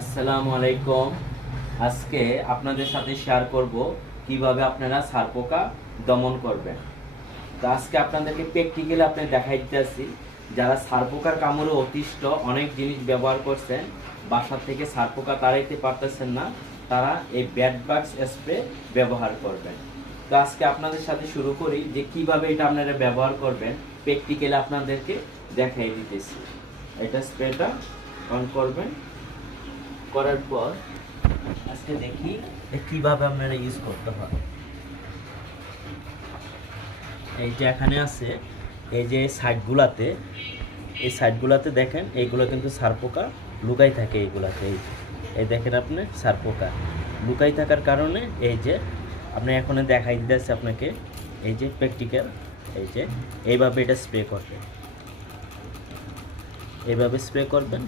আসসালামু আলাইকুম। আজকে আপনাদের সাথে শেয়ার করব কিভাবে আপনারা ছারপোকা দমন করবেন। তো আজকে আপনাদেরকে প্র্যাকটিক্যালি আপনি দেখাই দিতেছি, যারা ছারপোকার কামড়ে অতিষ্ঠ, অনেক জিনিস ব্যবহার করছেন, বাসা থেকে ছারপোকা তাড়াইতে পারতেছেন না, তারা এই ব্যাট বাক্স স্প্রে ব্যবহার করবেন। তো আজকে আপনাদের সাথে শুরু করি যে কিভাবে এটা আপনারা ব্যবহার করবেন, প্র্যাকটিক্যালি আপনাদেরকে দেখাই দিতেছি। এটা স্প্রেটা অন করবেন, করার পর আজকে দেখি কিভাবে আপনারা ইউজ করতে হয়। এই যে এখানে আছে, এই যে সাইডগুলাতে, এই সাইডগুলাতে দেখেন, এইগুলো কিন্তু সারপোকা লুকাই থাকে এইগুলাতে। এই দেখেন আপনি সারপোকা লুকাই থাকার কারণে এই যে আপনি এখন দেখাই দিতেছে আপনাকে, এই যে প্র্যাকটিক্যাল, এই যে এইভাবে এটা স্প্রে করবেন, এইভাবে স্প্রে করবেন।